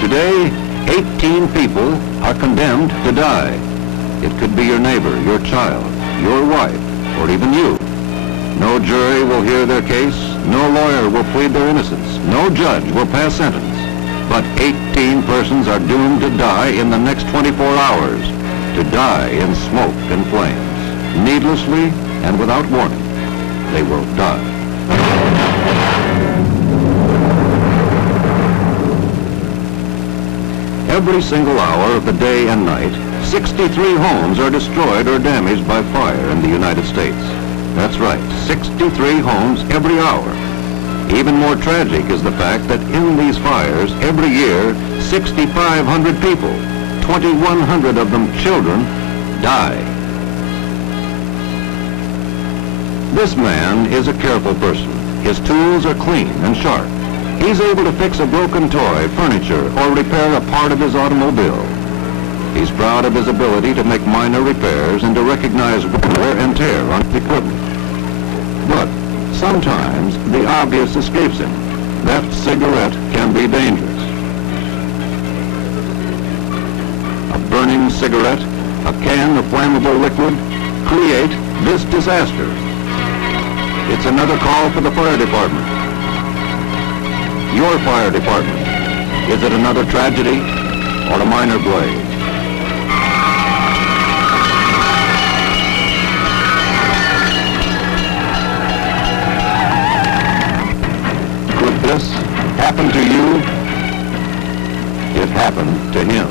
Today, 18 people are condemned to die. It could be your neighbor, your child, your wife, or even you. No jury will hear their case. No lawyer will plead their innocence. No judge will pass sentence. But 18 persons are doomed to die in the next 24 hours, to die in smoke and flames, needlessly and without warning. They will die. Every single hour of the day and night, 63 homes are destroyed or damaged by fire in the United States. That's right, 63 homes every hour. Even more tragic is the fact that in these fires, every year, 6,500 people, 2,100 of them children, die. This man is a careful person. His tools are clean and sharp. He's able to fix a broken toy, furniture, or repair a part of his automobile. He's proud of his ability to make minor repairs and to recognize wear and tear on the equipment. But sometimes the obvious escapes him. That cigarette can be dangerous. A burning cigarette, a can of flammable liquid, create this disaster. It's another call for the fire department. Your fire department. Is it another tragedy or a minor blaze? Could this happen to you? It happened to him.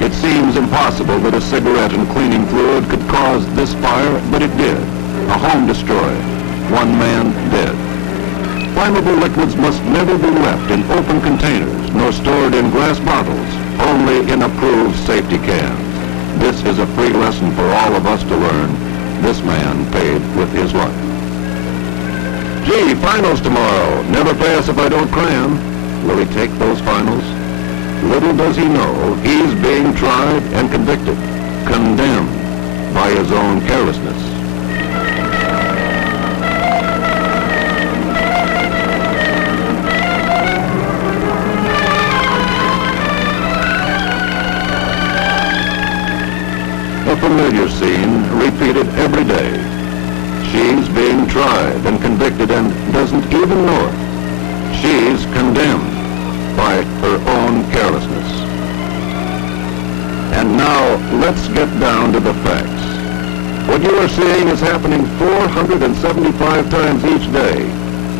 It seems impossible that a cigarette and cleaning fluid could cause this fire, but it did. A home destroyed. One man dead. Flammable liquids must never be left in open containers, nor stored in glass bottles, only in approved safety cans. This is a free lesson for all of us to learn. This man paid with his life. Gee, finals tomorrow. Never pass if I don't cram. Will he take those finals? Little does he know, he's being tried and convicted, condemned by his own carelessness. A familiar scene repeated every day. She's being tried and convicted and doesn't even know it. She's condemned by her own carelessness. And now, let's get down to the facts. What you are seeing is happening 475 times each day.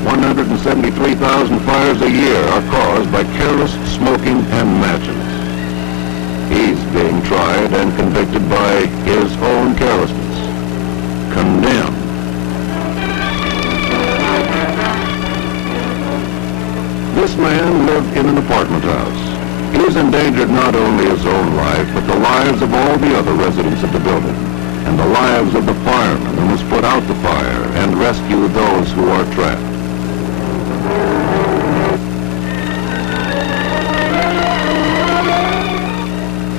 173,000 fires a year are caused by careless smoking and matches. He's being tried and convicted by his own carelessness. Condemned. This man lived in an apartment house. He's endangered not only his own life, but the lives of all the other residents of the building, and the lives of the firemen who must put out the fire and rescue those who are trapped.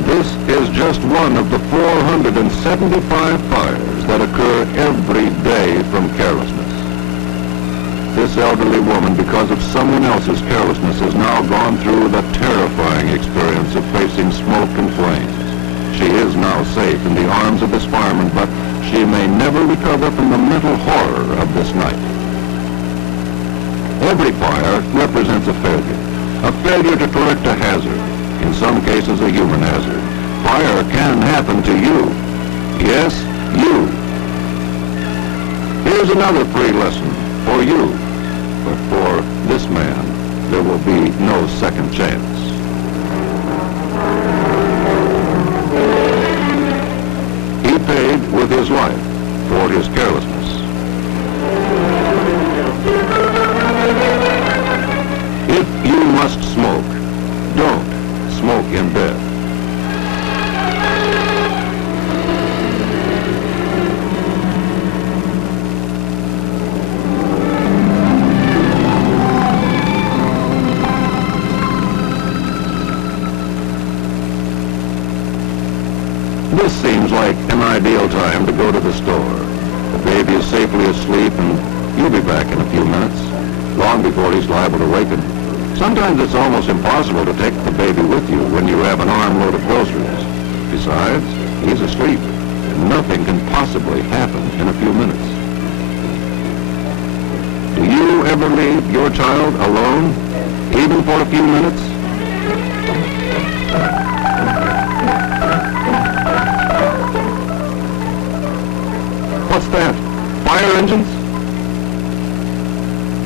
This is just one of the 475 fires that occur every day from carelessness. This elderly woman, because of someone else's carelessness, has now gone through the terrifying experience of facing smoke and flames. She is now safe in the arms of this fireman, but she may never recover from the mental horror of this night. Every fire represents a failure to correct a hazard, in some cases a human hazard. Fire can happen to you. Yes, you. Here's another free lesson for you. But for this man, there will be no second chance. He paid with his life for his carelessness. If you must smoke, don't smoke in bed. This seems like an ideal time to go to the store. The baby is safely asleep and you'll be back in a few minutes, long before he's liable to waken. Sometimes it's almost impossible to take the baby with you when you have an armload of groceries. Besides, he's asleep, and nothing can possibly happen in a few minutes. Do you ever leave your child alone, even for a few minutes? What's that? Fire engines?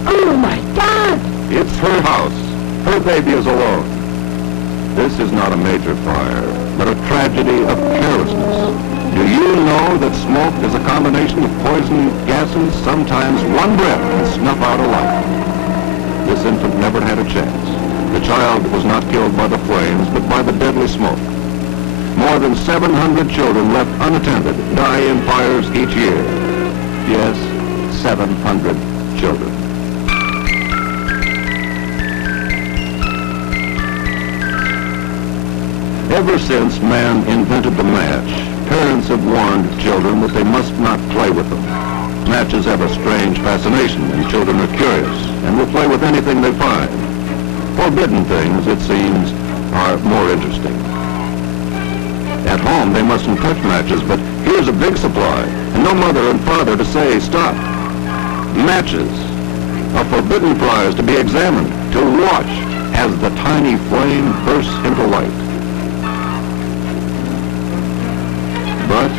Oh, my God! It's her house. Her baby is alone. This is not a major fire, but a tragedy of carelessness. Do you know that smoke is a combination of poison gases? Sometimes one breath can snuff out a life. This infant never had a chance. The child was not killed by the flames, but by the deadly smoke. More than 700 children left unattended die in fires each year. Yes, 700 children. Ever since man invented the match, parents have warned children that they must not play with them. Matches have a strange fascination, and children are curious and will play with anything they find. Forbidden things, it seems, are more interesting. At home, they mustn't touch matches, but here's a big supply, and no mother and father to say, stop. Matches. A forbidden prize to be examined, to watch as the tiny flame bursts into light. But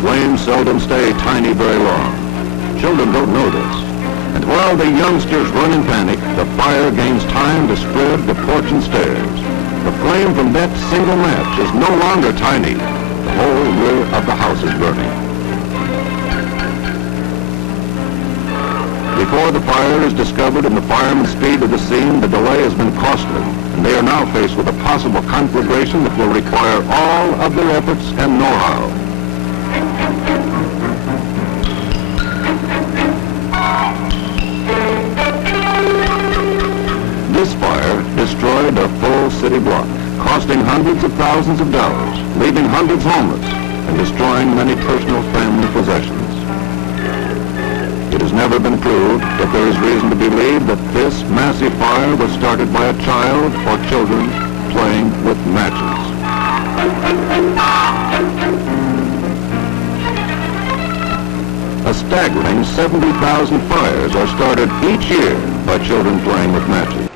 flames seldom stay tiny very long. Children don't know this. And while the youngsters run in panic, the fire gains time to spread the porch and stairs. The flame from that single match is no longer tiny. The whole rear of the house is burning. Before the fire is discovered and the firemen speed to the scene, the delay has been costly, and they are now faced with a possible conflagration that will require all of their efforts and know-how. This fire destroyed a full city block, costing hundreds of thousands of dollars, leaving hundreds homeless, and destroying many personal family possessions. It has never been proved, but there is reason to believe that this massive fire was started by a child or children playing with matches. A staggering 70,000 fires are started each year by children playing with matches.